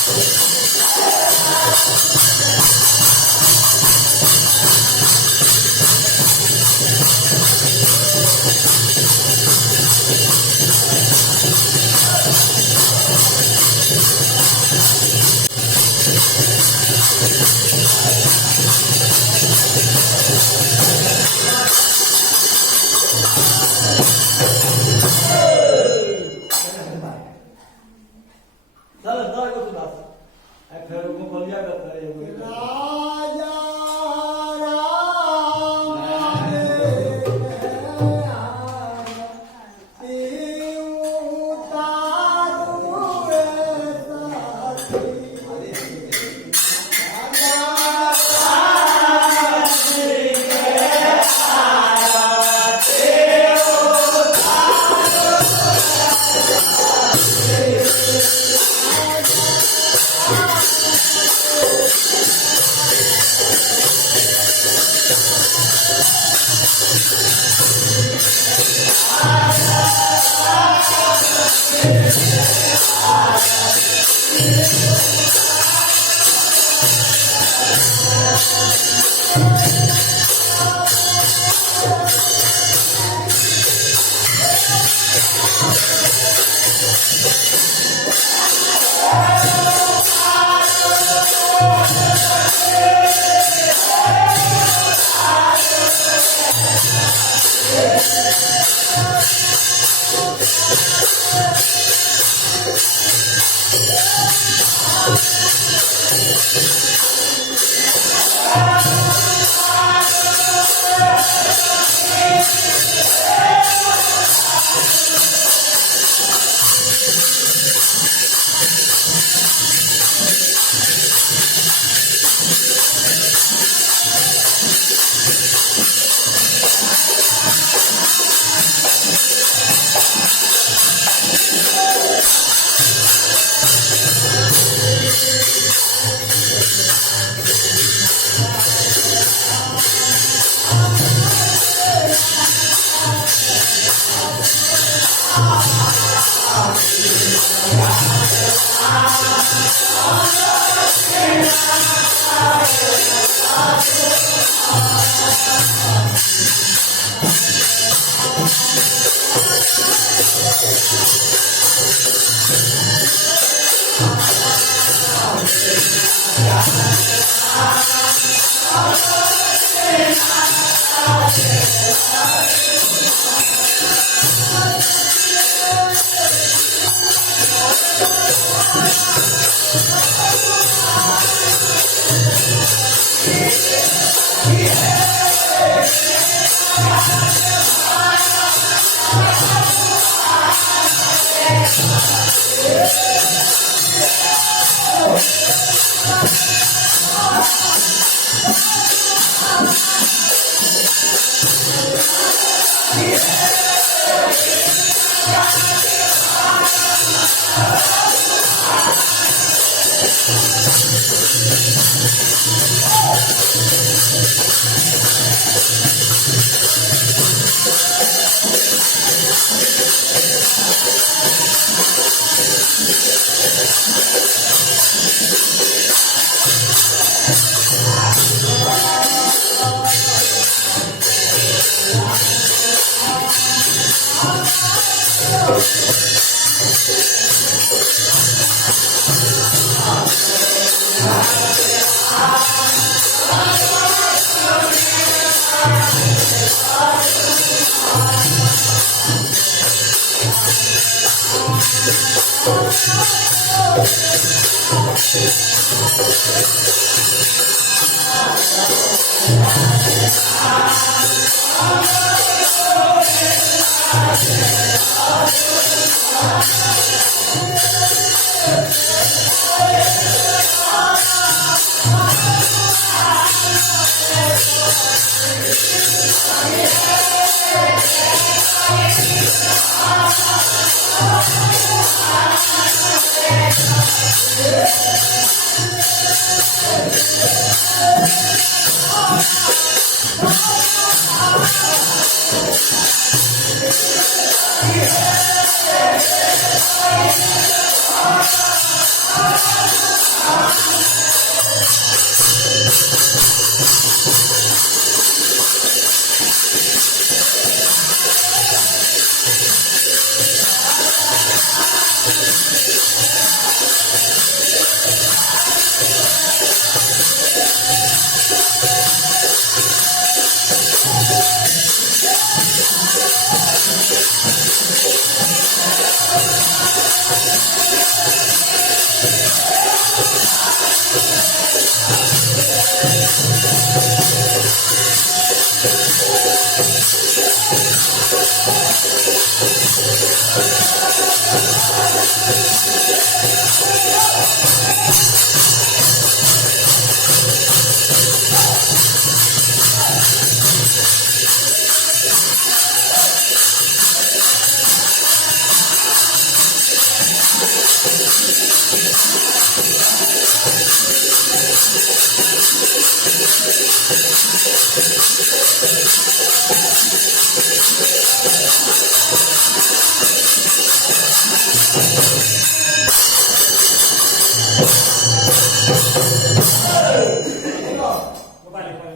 Yeah.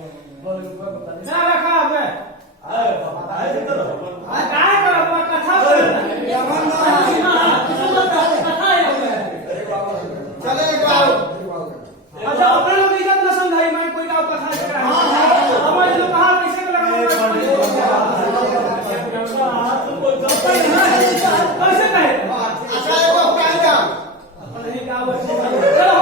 ना रखा है काय करब कथा चले अच्छा अपने लोग इज्जत न समझाई मैं कोई का कथा कर रहा है हमारे लोग कहां पैसे लगाना कैसे कहे अच्छा एगो कह जा नहीं का चलो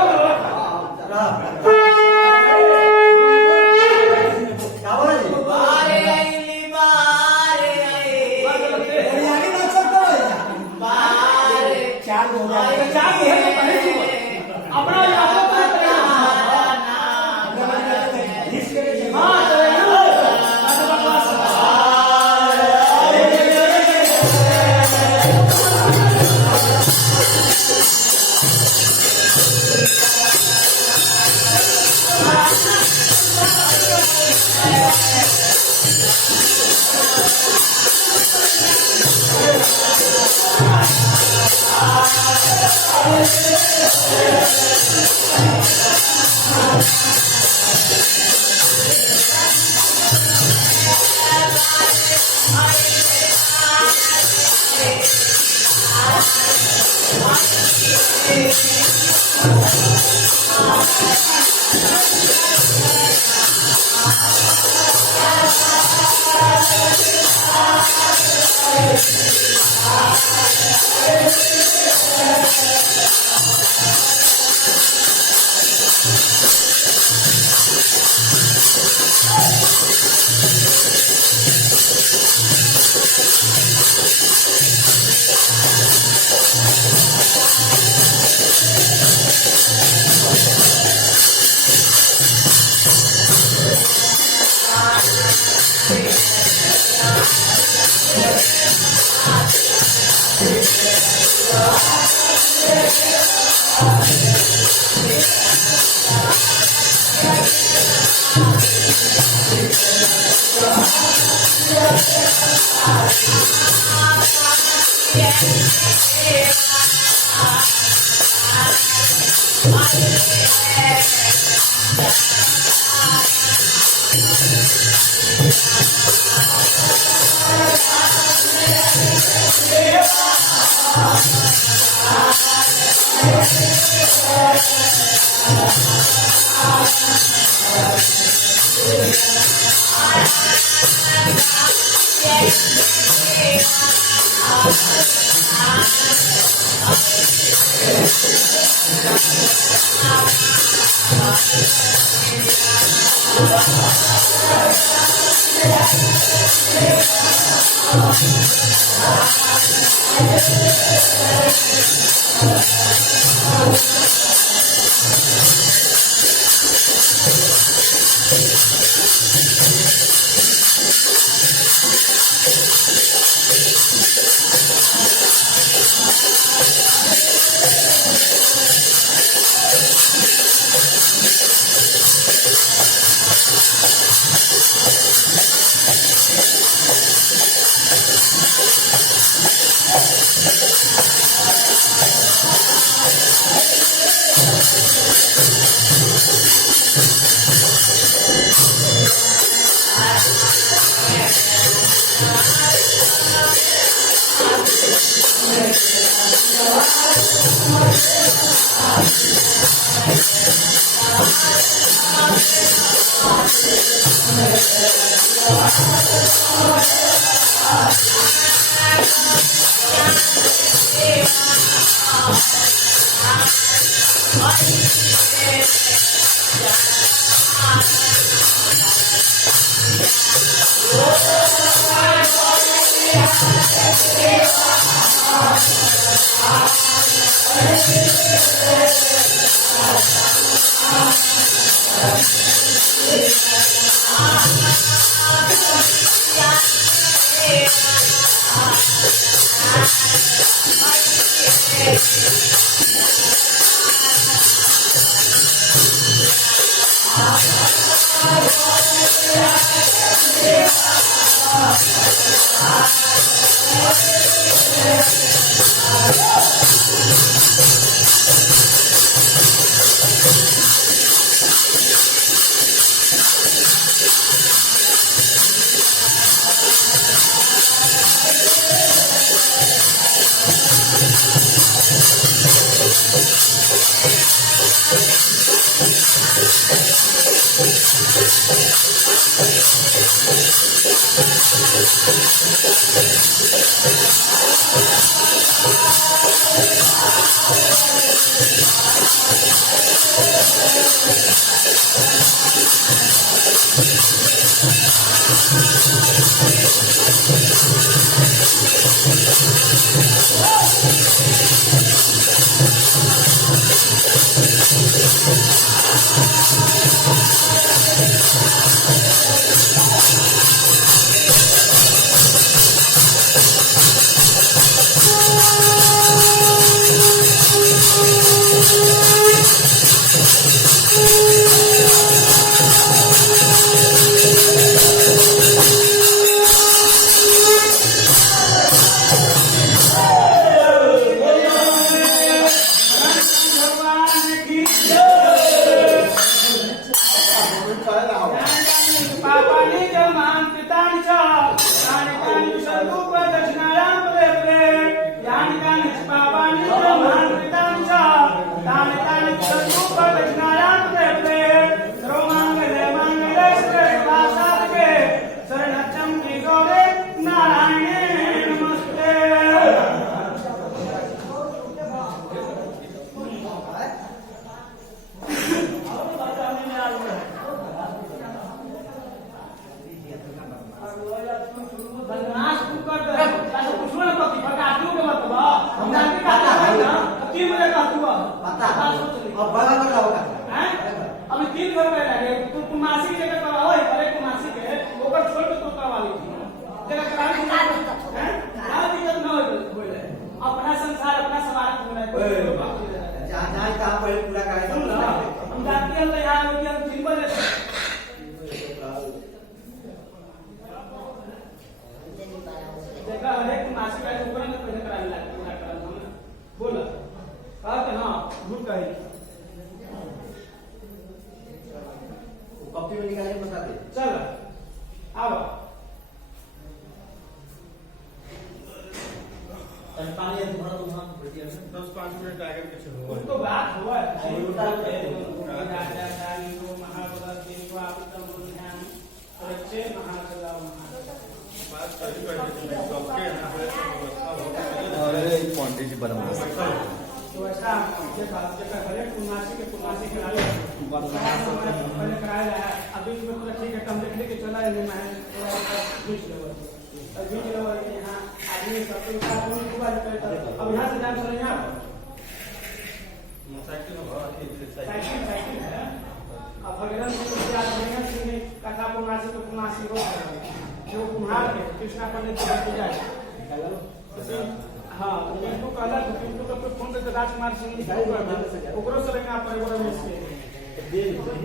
Yeah.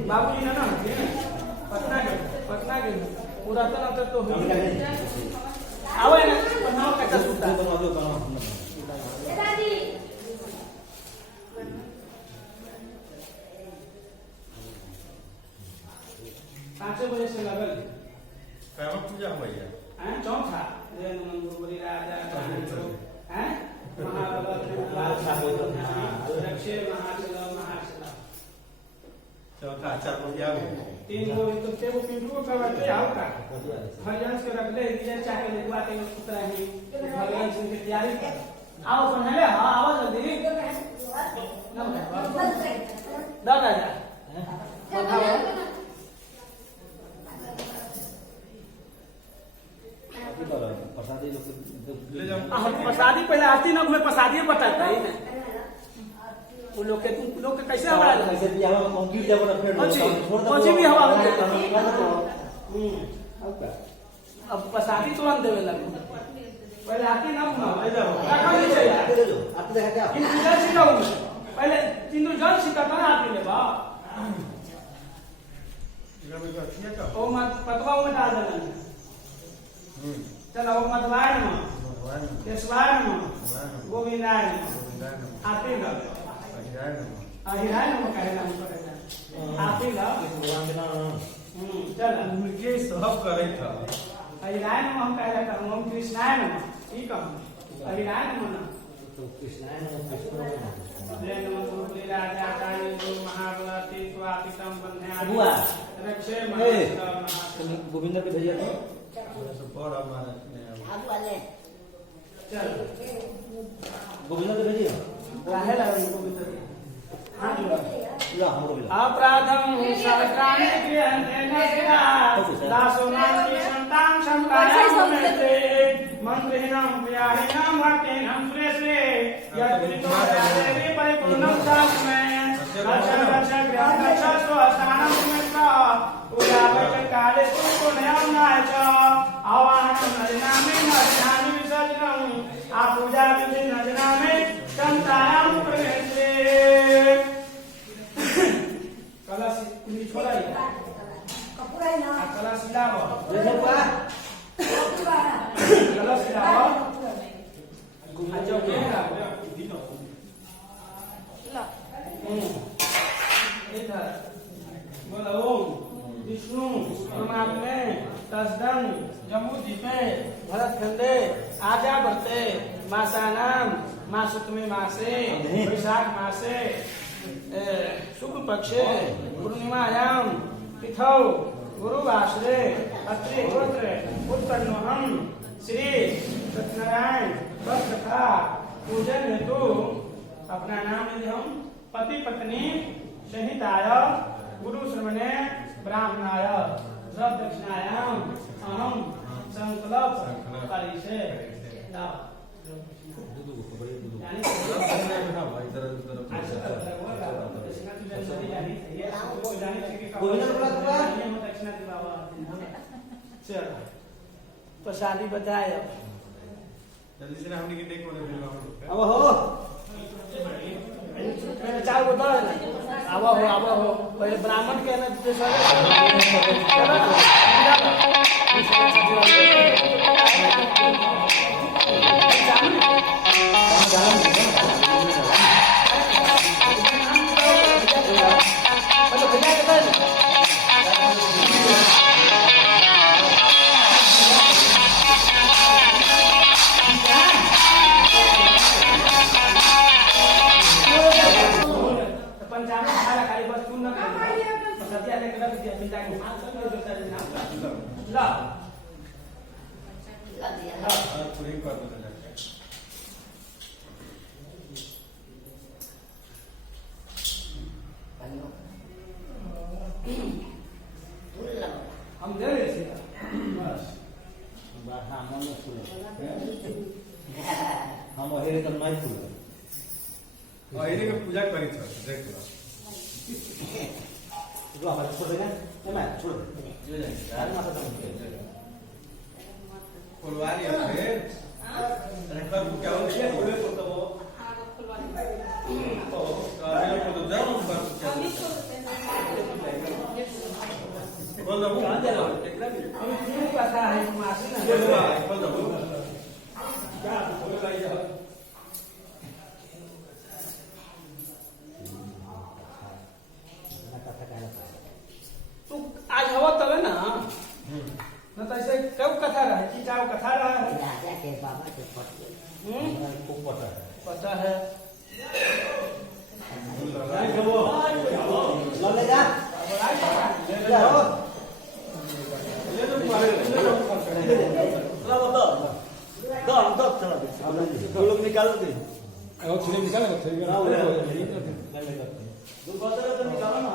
बाबूजी ना पटना के पुरातन आता तो आवे ना बनाओ कैसा सुनता दादी 5 बजे से लगल कामा पूजा हुई है हैं चौथा ये गुरुबरी राजा हैं महाबल दक्षे महाचल महाचल चौथा चार बजे आ गए 3 गो तो के वो पिंटू को करवाते आओ का हरियांश के रख ले ये चाहे लगवा के सुतरा है हरियांश की तैयारी कर आओ पहले हां आवाज जल्दी वो लोग के कैसे हवा लगे कैसे भी हवा में गिर जाबो ना फिर कौन भी हवा होते अब पसारी तुरंत देवे लगे पहले आके ना रखा नहीं चाहिए आते दे दो आते देखा क्या इन जल सिखाऊं पहले तीनों जल सिखाता ना आके ले बा इधर में क्या क्या ओ मत पतवा में डाल देना चलो वो मतवाय में केशवाय में गोविंदाय में आते ना अहिराय में कहना पड़ेगा आते ना चल उनके सब करे था अहिराय में हम कहला कर हम कृष्णाय में ठीक है अहिराय में ना तो कृष्णाय ने कृष्ण जय नमः गुरुदेव राजा काली गुरु महागणपति स्वातितम बंधे हुआ रक्षे गोविंद पे भेजिए तो सब और हमारा आगू वाले चल गोविंद पे भेजिए काहे लगे गोविंद हां ला हमरो मिला अपराधम सहस्राणि क्रियन्तेन शिरा दासोनां संतां संकायां मंत्रिणां प्रियाणां भक्तेनां सुरेशे यत्रितो देवी परिपूर्णं सास्मै रक्षा गृहरक्षा स्वस्थानं सुमेत्रा उदावैत काले पुण्यं नाच आवाहनं नजनामि नजनामि विसर्जनं आ पूजा विधि नजनामि संतायां प्रवेशे कलश कुली छोड़ा ही कपूरा है ना कलश लाओ जैसे हुआ कलश लाओ अच्छा ये लाओ इधर बोलो ओम विष्णु परमात्मे तस्दम जम्मू द्वीपे भरत खंडे आजा बरते मासानाम मासुतमे मासे वैशाख मासे शुक्ल पक्षे पूर्णिमायां तिथौ गुरुवासरे अत्रि गोत्र उत्तरनोहम श्री सत्यनारायण व्रत कथा पूजन हेतु अपना नाम यदि हम पति पत्नी सहिताय गुरु श्रवणे ब्राह्मणाय द्रव दक्षिणायाम अहम संकल्प करिष्ये प्रसादी बताए जल्दी से हमने की टेक होने देगा अब हो चार बता आवा हो पहले ब्राह्मण के ना हम दे रहे थे बस हम हेरे तो नहीं फूल और इन्हें का पूजा करी था देख लो जो हमारे छोड़ देगा मैं छोड़ दे ये जाएंगे यार माता का फुलवारी है फिर रखकर क्या हो गया बोले तो वो तो कार्य को तो जरूर कर क्या बोल दो कहां जा रहा हो हम क्यों पता है मासी ना बोल दो क्या बोल रही है तू आज हवा तब है ना न तो ऐसे कब कथा रहा है कि क्या कथा रहा है राजा के बाबा के पति को पता है पता है ले जा जाओ लोग निकाल दे और थोड़ी निकाल निकालो ना